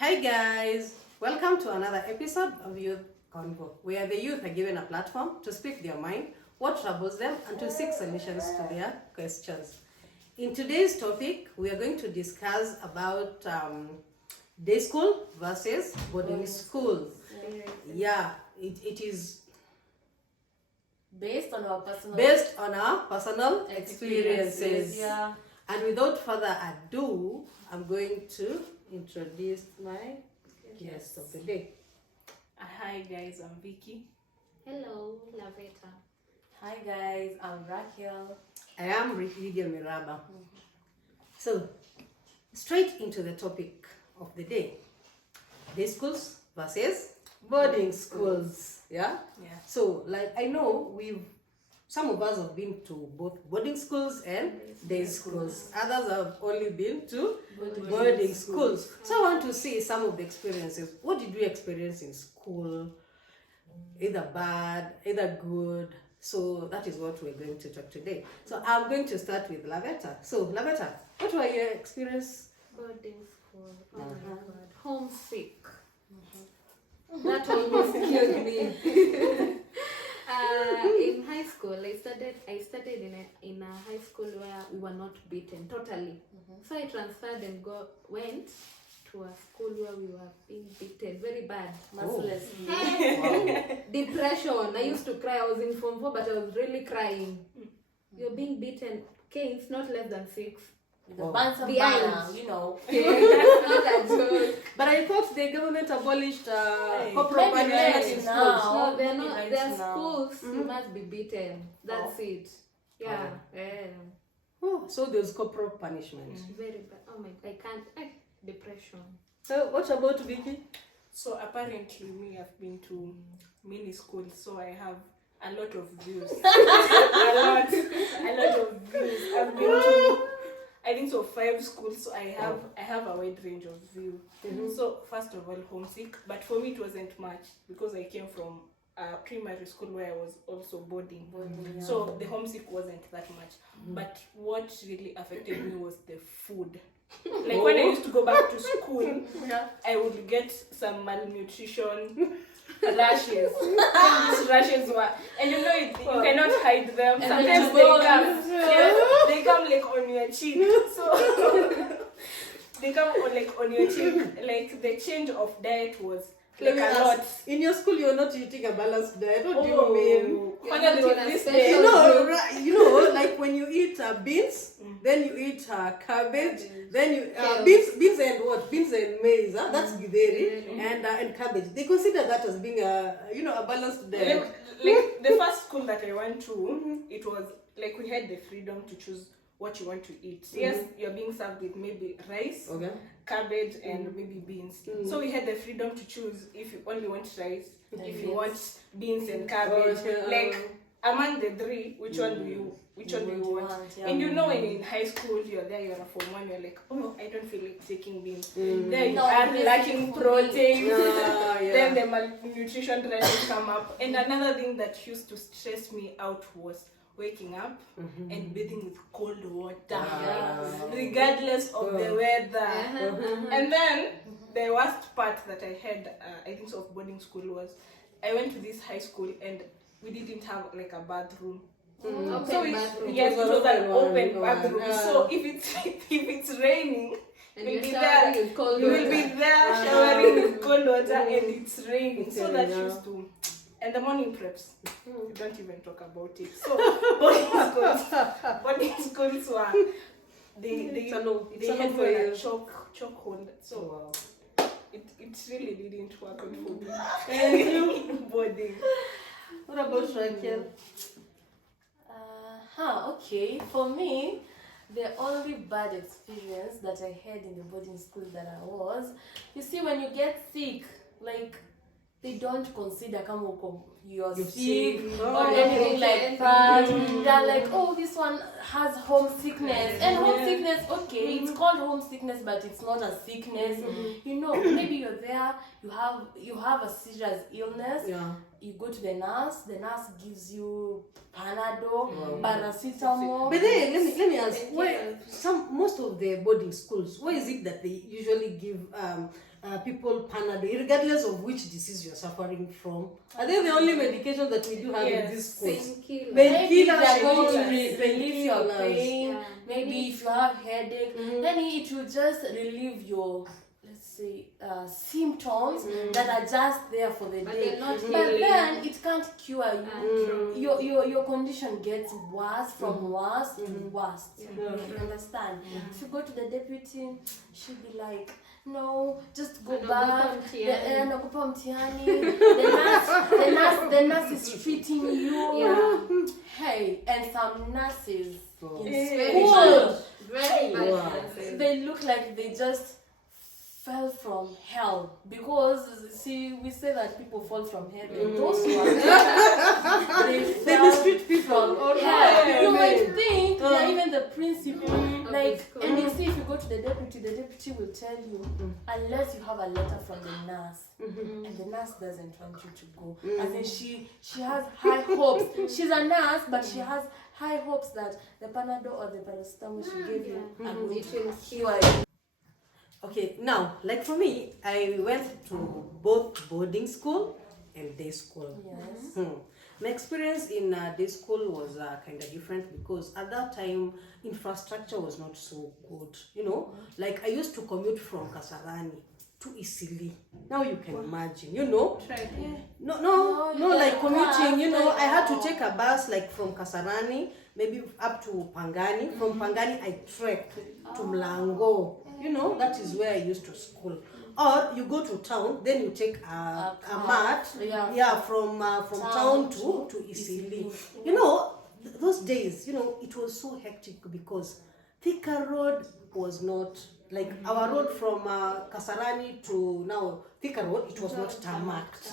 Hi guys, welcome to another episode of Youth Convo, where the youth are given a platform to speak their mind, what troubles them, and to seek solutions to their questions. In today's topic, we are going to discuss about day school versus boarding school. Yeah, it is based on our personal experiences. Yeah. And without further ado, I'm going to introduce my guest of the day. Hi guys, I'm Vicky. Hello, Laveta. Hi guys, I'm Raquel. I am Lydia Miraba. So, straight into the topic of the day. Day schools versus boarding schools. Yeah? Yeah. So, like, I know some of us have been to both boarding schools and day schools. Others have only been to boarding schools. So I want to see some of the experiences. What did you experience in school? Either bad, either good. So that is what we're going to talk today. So I'm going to start with Laveta. So Laveta, what were your experience? Boarding school. Oh my god. Homesick. That almost killed me. In high school, I studied in a high school where we were not beaten totally. So I transferred and went to a school where we were being beaten very bad. Mercilessly. Depression. I used to cry. I was in Form 4, but I was really crying. You're being beaten. Canes not less than 6. The bands of Behind. banner, you know. Not a joke. But I thought the government abolished corporal Maybe punishment right in schools. now. No, they're maybe not. right They're now. schools. You must be beaten. That's it. Yeah. Oh, so there's corporal punishment. Very bad. Oh my! I can't. Depression. So what about Vicky? So apparently I've been to many schools, so I have a lot of views. a lot of views. I've been to I think so 5 schools, so I have a wide range of view. So first of all, homesick, but for me it wasn't much because I came from a primary school where I was also boarding. So the homesick wasn't that much. But what really affected me was the food. Like when I used to go back to school, I would get some malnutrition rashes. These rashes were, and you know you cannot hide them. Sometimes they come like on your cheek. So they come on your cheek. Like the change of diet was like a lot. In your school, you're not eating a balanced diet. What do you mean? Finally, this special day, You know, like when you eat beans, then you eat cabbage, then you beans and what? Beans and maize. That's githeri and cabbage. They consider that as being a balanced diet. like the first school that I went to, it was like we had the freedom to choose what you want to eat. Yes, you're being served with maybe rice, cabbage, and maybe beans. So we had the freedom to choose if you only want rice, if you want beans and cabbage. Like among the 3, which one do you want? Yeah. And you know when you're in high school, you're there, you're a Form 1, you're like, oh, I don't feel like taking beans. There you are lacking protein. Then the malnutrition rashes come up. And another thing that used to stress me out was waking up and bathing with cold water, regardless of the weather. And then the worst part that I had, I think, of boarding school was I went to this high school and we didn't have like a bathroom. So it was an open bathroom. So if it's raining, And we'll you're be showering there. with cold We will water. be there showering with cold water and it's raining. So that used to. And the morning preps, we don't even talk about it. So boarding schools were they had for a you. choke hold. So it really didn't work out for me. Boarding. What about Raquel? Okay. For me, the only bad experience that I had in the boarding school that I was, you see, when you get sick, like, they don't consider you're sick or anything like that. They're like, oh, this one has homesickness. And homesickness, okay, it's called homesickness, but it's not a sickness. You know, maybe you're there, you have a serious illness. You go to the nurse gives you Panadol, paracetamol. But then let me ask, most of the boarding schools, why is it that they usually give people Panadol, regardless of which disease you're suffering from. Are they the only medication that we do have in this course? Painkiller. Maybe Painkillers, they're going to painkillers, relieve your painkillers. pain. Yeah. Maybe if you have headache, then it will just relieve your, let's say, symptoms that are just there for the But day. they're not But healing. then it can't cure you. Your condition gets worse from worse to worse. You understand? If you go to the deputy, she'll be like, no, just go Anaogopa back. mtihani. Anaogopa mtihani. The nurse is treating you. Yeah. Hey, and some nurses in Very school, bad. Very bad. Wow. nurses. they look like they just fell from hell, because see, we say that people fall from heaven. Those who are they They fell mistreat people. from All hell. right. You might think they're even the principal. Of Like, the school. and you see, if you go to the deputy will tell you, unless you have a letter from the nurse, and the nurse doesn't want you to go. As in, she has high hopes. She's a nurse, but she has high hopes that the Panadol or the paracetamol she gave you are going It will to cure cure you. Okay, now, like for me, I went to both boarding school and day school. Yes. My experience in day school was kind of different because at that time infrastructure was not so good. You know, like I used to commute from Kasarani to Isili. Now you can imagine. You know, no, like commuting. You know, I had to take a bus like from Kasarani, maybe up to Pangani. From Pangani, I trekked to Mlango. You know, that is where I used to school. Or you go to town, then you take a mat, from town to Isili. You know, those days, you know, it was so hectic because Thika Road was not, like our road from Kasarani to now Thika Road, it was not tarmacked.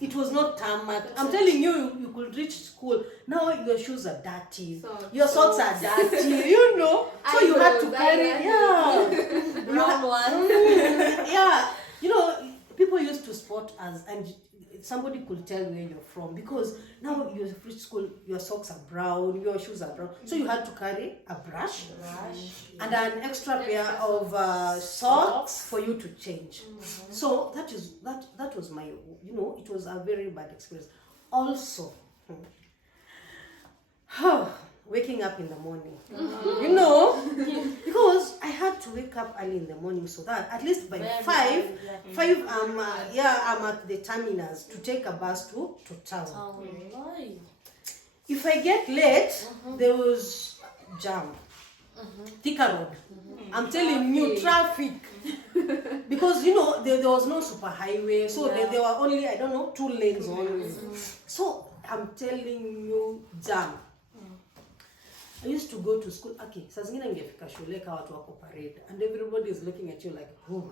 It was not tarmac. I'm telling you, you could reach school. Now your shoes are dirty. Your socks are dirty, you know. So you had to carry, Brown one. yeah. You know, people used to spot us and somebody could tell where you're from because now you reach school, your socks are brown, your shoes are brown. So you had to carry a brush and an extra pair of socks for you to change. So that was my, you know, it was a very bad experience. Also, waking up in the morning, you know, because I had to wake up early in the morning so that at least by five I'm at the terminus to take a bus to town. If I get late, there was jam. Thika Road. I'm telling you, traffic. Because, you know, there was no super highway, so there were only, I don't know, 2 lanes only. So, I'm telling you, jam. I used to go to school. Okay, saa zingine ningefika shule kwa watu wako parade and everybody is looking at you like, who?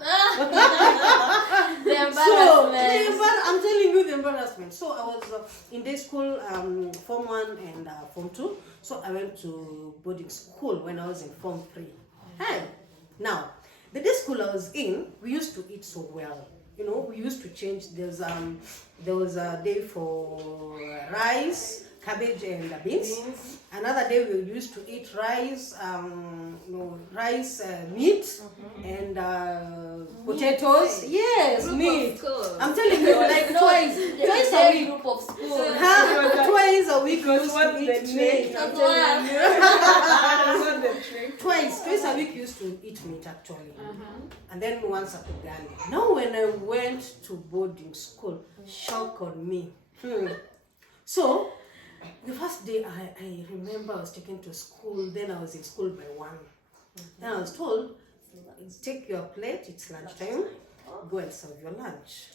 The embarrassment. I'm telling you the embarrassment. So I was in day school, Form 1 and Form 2. So I went to boarding school when I was in Form 3. Hey, now, the day school I was in, we used to eat so well. You know, we used to change. There was a day for rice, cabbage and beans. Another day we used to eat rice, meat and potatoes. Yes, meat. I'm telling you, like twice a week. Group of school. Twice a week we used to what eat the meat. trick. I'm telling you. That's not the trick. Twice a week we used to eat meat actually. And then once at ugali. Now when I went to boarding school, shock on me. So the first day I remember I was taken to school, then I was in school by 1. Then I was told, take your plate, it's lunchtime, go and serve your lunch.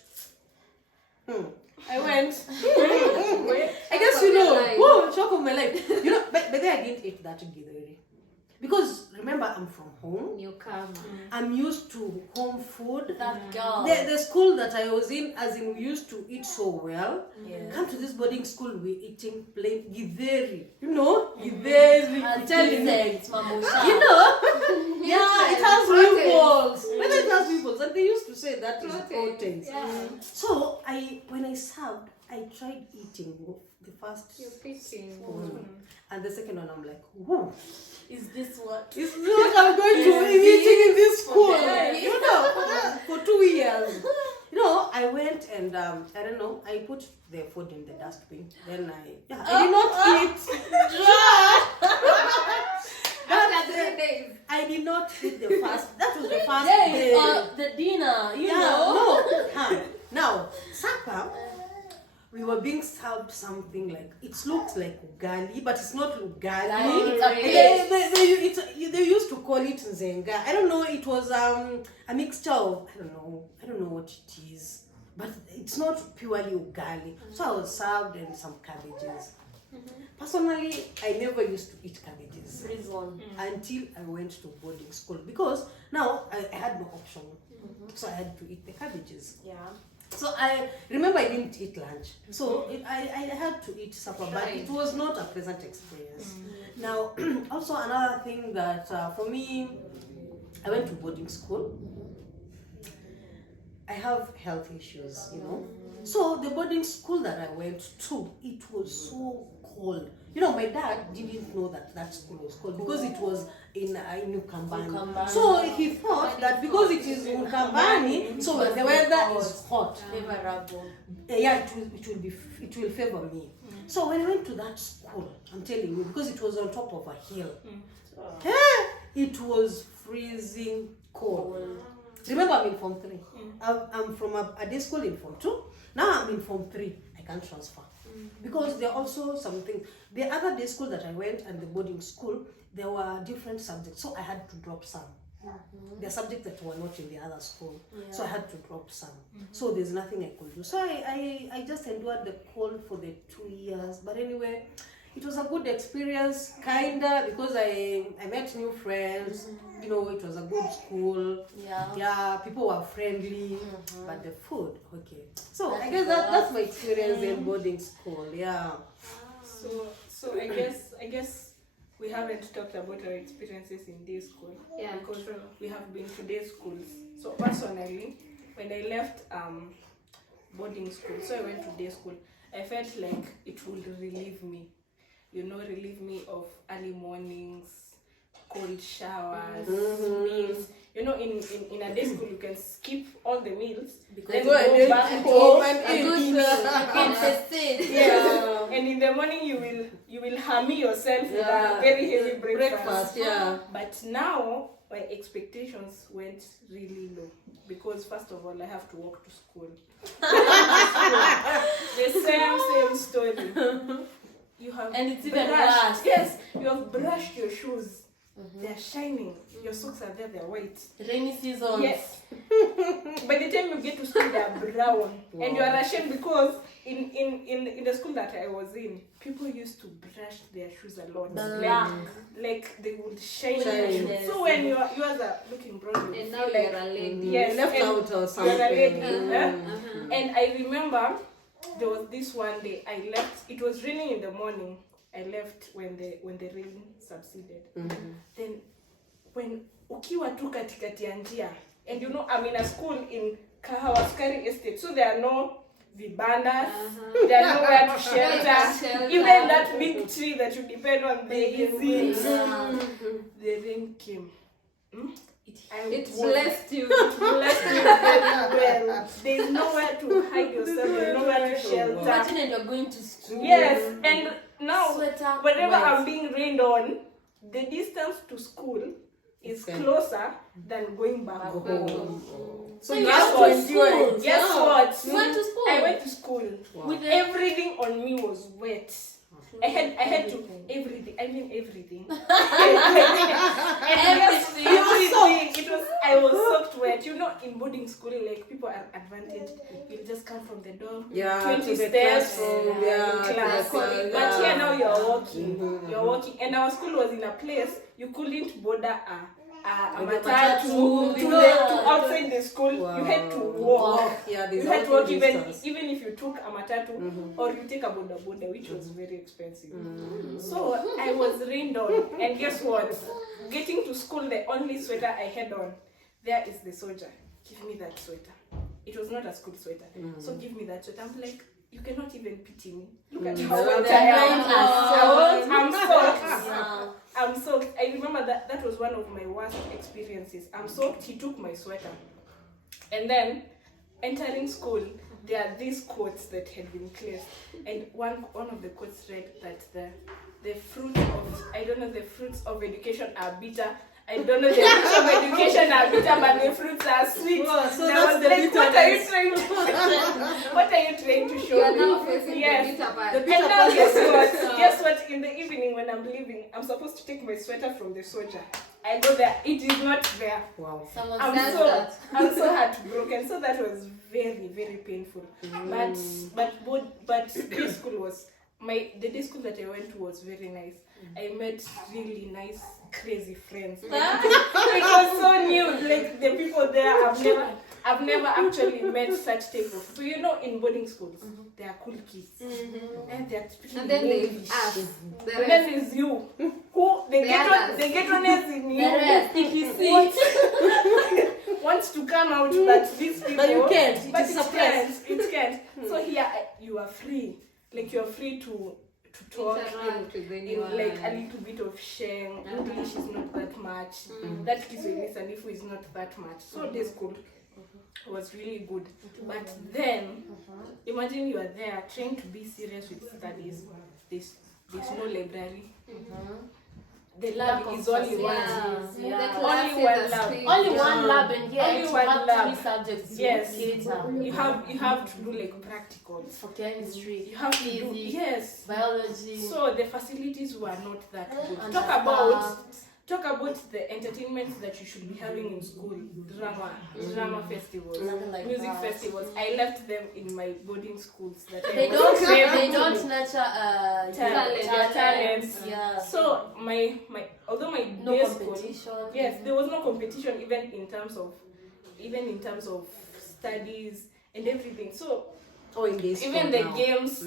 I went. I guess you know, shock of my life. You know, but then I didn't eat that githeri. Because remember, I'm from home. Newcomer. I'm used to home food. That girl. The school that I was in, as in we used to eat so well. Yeah. Come to this boarding school, we're eating plain githeri. You know, githeri. I'm telling you. You know, yeah, it has pimples. Whether it has pimples, and they used to say that is proteins. Yeah. So when I served, I tried eating the first You're pitching. spoon, and the second one I'm like, whoo. Is this what? Is what I'm going to be eating in this school. Yeah. You know, for 2 years. You know, I went and I don't know, I put the food in the dustbin. Then I did not eat. After 3 days. I did not eat the first. That was the first Yes, day. the dinner, you Yeah, know. no. Now, supper, we were being served something like, it looks like ugali, but it's not ugali. It's a paste. They used to call it nzenga. I don't know, it was a mixture of, I don't know what it is. But it's not purely ugali. So I was served and some cabbages. Personally, I never used to eat cabbages Reason. until I went to boarding school because now I had no option. So I had to eat the cabbages. Yeah. So I remember I didn't eat lunch. So I had to eat supper, but Right. it was not a pleasant experience. Now, also another thing that for me, I went to boarding school. I have health issues, you know. So the boarding school that I went to, it was so cold. You know, my dad didn't know that school was cold because it was in Ukambani. Ukambani. So he thought that because it is in Ukambani, so the weather is hot. Favorable. Yeah, it will favor me. So when I went to that school, I'm telling you, because it was on top of a hill, it was freezing cold. Remember, I'm in Form 3. I'm from a day school in Form 2. Now I'm in Form 3. I can't transfer. Because there are also something. The other day school that I went and the boarding school, there were different subjects. So I had to drop some. There are subjects that were not in the other school. So I had to drop some. So there's nothing I could do. So I just endured the cold for the 2 years. But anyway, it was a good experience, kinda, because I met new friends. You know, it was a good school. Yeah, people were friendly, but the food, okay. So I guess that's my experience in boarding school. Yeah. So I guess we haven't talked about our experiences in day school. Yeah, because true. we have been to day schools. So personally, when I left boarding school, so I went to day school, I felt like it would relieve me. You know, relieve me of early mornings, cold showers, meals. You know, in a day school you can skip all the meals Go then go and back eat home and and eat. eat. Yeah. And in the morning you will hammy yourself with a very heavy breakfast. Yeah. But now my expectations went really low because first of all I have to walk to school. The same story. You have And it's even brushed. worse. Yes, you have brushed your shoes. They're shining. Your socks are there, they're white. Rainy season. Yes. By the time you get to school, they're brown. And you are ashamed because in the school that I was in, people used to brush their shoes a lot. Black. Like they would shine. Shine. Shoes. So when yours are looking brown, you And feel now like you're a lady. yes, left and out or you're something. a lady. Mm. And I remember there was this one day I left. It was raining in the morning. I left when the rain subsided. Then when ukiwa tu katikati ya njia, and you know I'm in a school in Kahawaskari Estate, so there are no vibandas, there are nowhere to shelter. Even that big tree that you depend on, there isn't. The rain came. It blessed you. Blessed me very well. There is nowhere to hide yourself, there is nowhere to shelter. Imagine and you're going to school. Yes, and now Sweater, whenever wet. I'm being rained on, the distance to school is Okay. closer than going back Go home. home. So you you have have to to endure school. it. Guess what? You went to school. I went to school. Wow. With the Everything on me was wet. I had to everything. I mean everything. Everything. Everything. I was soaked wet. You know, in boarding school, like people are advantaged. You just come from the door. Yeah, 20 to the steps. classroom, yeah, in class. to the class, But yeah. here now you're walking. You're walking, and our school was in a place you couldn't border a Like a matatu matatu, to outside the school. Wow. You had to walk. Yeah, You there's had to walk walking even distance. if you took a matatu or you take a boda boda, which was very expensive. So I was rained on, and guess what? Getting to school, the only sweater I had on, there is the soldier. Give me that sweater. It was not a school sweater, so give me that sweater. I'm like, you cannot even pity me. Look at how Well, wet I they're am. I'm soaked. Yeah. I'm soaked. I remember that was one of my worst experiences. I'm soaked. He took my sweater, and then entering school, there are these quotes that had been placed, and one of the quotes read that the fruits of, I don't know, the fruits of education are bitter. I don't know the fruits of education are bitter, but the fruits are sweet. Wow, so And I that's was the like, what are you bitterness. trying to what are you trying to show You are me? now facing Yes. the bitter part. The And bitter now part guess is- what? Guess what? In the evening when I'm leaving, I'm supposed to take my sweater from the soldier. I go there, it is not there. Wow. Someone I'm does so that. I'm so heartbroken. So that was very, very painful. But day school was the day school that I went to was very nice. I met really nice, crazy friends. It was so new. Like the people there, I've never actually met such type of. So you know, in boarding schools, they are cool kids, and they are speaking And then they English. ask. And then there's you, who The others. they get honest in The you. rest, if you see Wants to come out, but these people. But you can't. It But is it suppressed. can't. It can't. So here you are free. Like you are free to talk Interact with in anyone. like a little bit of sheng. English is not that much. That Kiswahili Sanifu is not that much. So day school was really good. But then imagine you are there trying to be serious with studies. There's no library. The lab is only one. Yeah. Only one lab. Only one lab, and yeah, Only you one have lab. 3 subjects. Yes. Cater. You have to do like practicals. For chemistry, You have to do physics, yes. biology. So the facilities were not that good. and Talk about the entertainment that you should be having in school. Drama festivals, Nothing like music that. festivals. I left them in my boarding schools. That I They was don't. able They to don't do. nurture Talents. Yeah. So my although my No day school, competition. yes, there was no competition even in terms of studies and everything. So Oh, in this even school the now. games,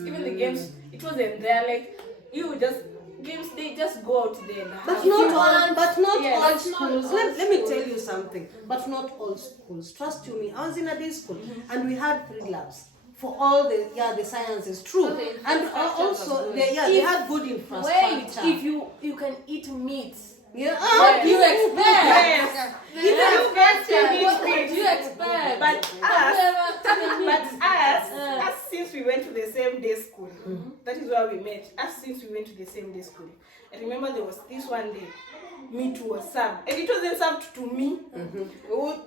it wasn't there. Like you just games, they just go out there. And But have not fun. all, but not Yes. all But schools. Let me tell you something. But not all schools. Trust you me. I was in a day school, and we had 3 labs for all the sciences. True, So the and infrastructure was also good. they If- had good Wait, infrastructure. if you can eat meat, Yeah. what do you expect? Yes. What do you expect? But us, Yeah. us since we went to the same day school, that is where we met. Us since we went to the same day school. I remember there was this one day, meat was served, and it wasn't served to me.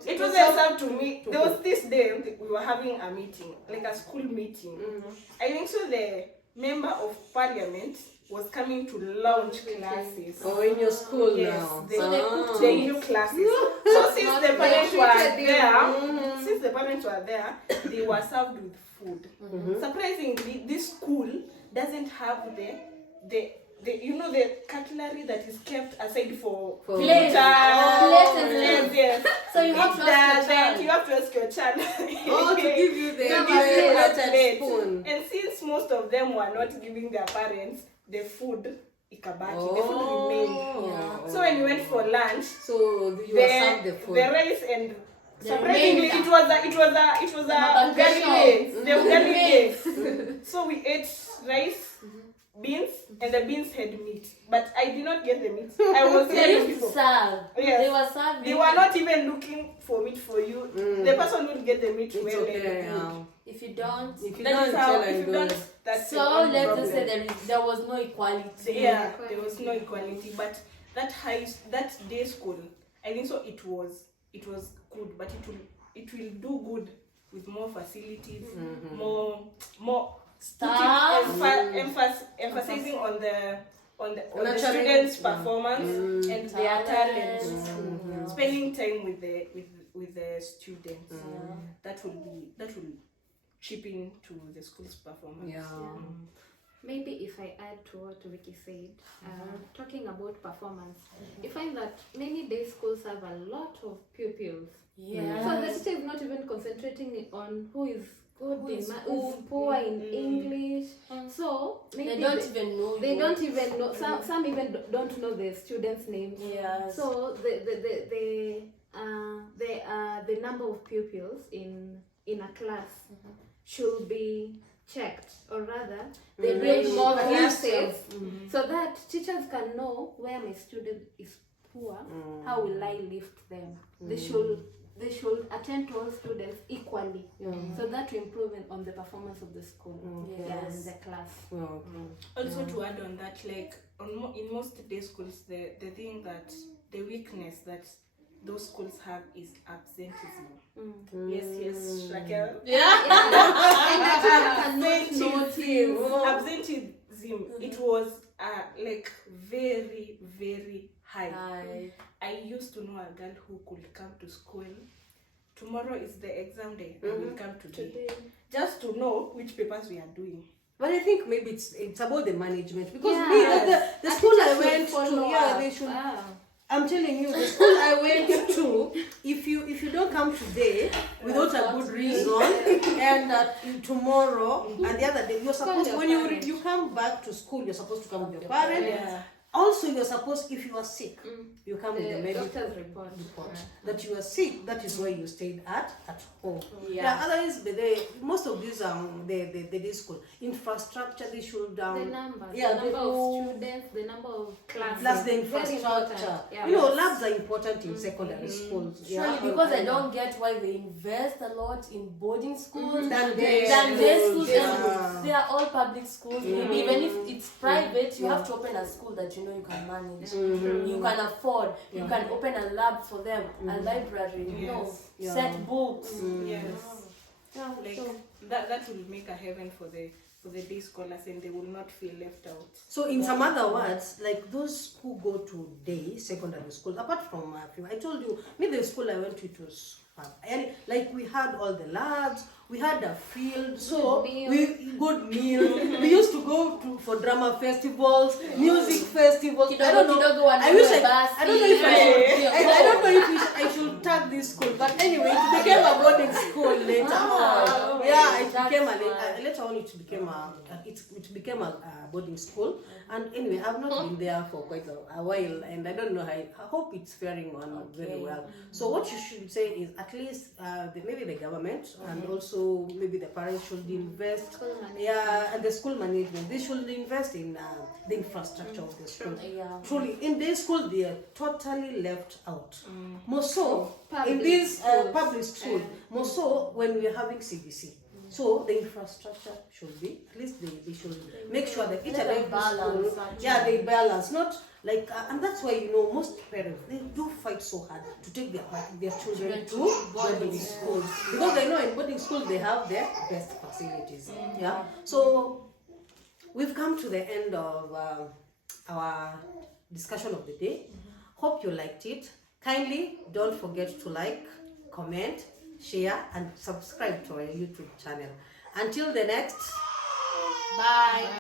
It wasn't served to me. There was this day we were having a meeting, like a school meeting. I think so. The member of parliament was coming to launch classes. Oh, in your school Yes, now. they new classes. So since the parents were treated you. there, they were served with food. Surprisingly, this school doesn't have the the cutlery that is kept aside for Plates. plates. Plates and Yes, yes. So you have to ask your child. You have to ask your child. Oh, to give you the To give you a plate and plate. spoon. And since most of them were not giving their parents the food, ikabaki, the food remained. Oh. So when we went for lunch, So you were served the food. the rice and The surprisingly remainder. it was a Mabakisho. ugali maize. The ugali maize. So we ate rice, beans, and the beans had meat. But I did not get the meat. I was They telling used to people. serve. Yes. They were serving. They were not even looking for meat for you. The person will get the meat It's well okay. and good. Yeah. If you don't. If you That don't is how, tell if and you do don't, it. that's the So only let's problem. just say there was no equality. Yeah, there was no equality, but that day school, I think so. It was good, but it will do good with more facilities, more Staff. emphasizing on the Nurturing. students' performance and their Talent. talents, spending time with the students. That will chip in to the school's performance. Yeah. Maybe if I add to what Vicky said, talking about performance, you find that many day schools have a lot of pupils. Yeah. So the teacher is not even concentrating on who is good, Who in is who is poor in English. So maybe They don't even know. they you. don't even know. Some even don't know the students' names. Yes. So the number of pupils in a class should be checked, or rather they build more classes so that teachers can know where my student is poor. How will I lift them? They should they should attend to all students equally, Yeah. so that will improve on the performance of the school, Yes. and the class. Also, to add on that, like in most day schools, the thing that the weakness that those schools have is absenteeism. Yes, Raquel. Absenteeism. It was like very, very high. I used to know a girl who could come to school. Tomorrow is the exam day. I will come today. Just to know which papers we are doing. But I think maybe it's about the management, because Yeah. me, the school I went to, follow they should. up. I'm telling you, the school I went to, if you don't come today without a good reason, and tomorrow and the other day, you're supposed, your when parents. you come back to school, you're supposed to come with your parents. Yeah. Also, you're supposed, if you are sick, you come with the The medical doctor's report. that you are sick. That is why you stayed at home. Yeah. Otherwise, most of these the school infrastructure, they should The numbers, yeah, the number of students, the number of classes. plus the Very infrastructure. important. Yeah. You know, labs are important in secondary schools. Surely, because I don't get why they invest a lot in boarding schools Than day schools. And they are all public schools. Maybe even if it's private, you have to open a school that you know you can manage, you can afford. You can open a lab for them, a library. You know, set books. Yes. Yeah, Like so- that will make a heaven for the day scholars, and they will not feel left out. So in some other words, like those who go to day secondary school, apart from I told you, me the school I went to, it was fun. And like we had all the labs, we had a field, so good meals. We used to go for drama festivals, music festivals. I don't know. I wish I don't know if I don't know if I should tag this school, but anyway, it became a boarding school later on. Yeah, it became later on. It became a boarding school, and anyway, I've not been there for quite a while, and I don't know how. I hope it's faring on very well. So what you should say is at least maybe the government and also maybe the parents should invest. And the school management, they should invest in the infrastructure of the school. Truly, in this school they are totally left out. More so in this public school, more so when we are having CBC. So the infrastructure should be, at least they should make sure that each and every school, they balance, not like, and that's why, you know, most parents, they do fight so hard to take their children to boarding schools, because they know in boarding schools they have their best facilities. Yeah. So we've come to the end of our discussion of the day. Hope you liked it. Kindly don't forget to like, comment, share, and subscribe to our YouTube channel. Until the next, bye.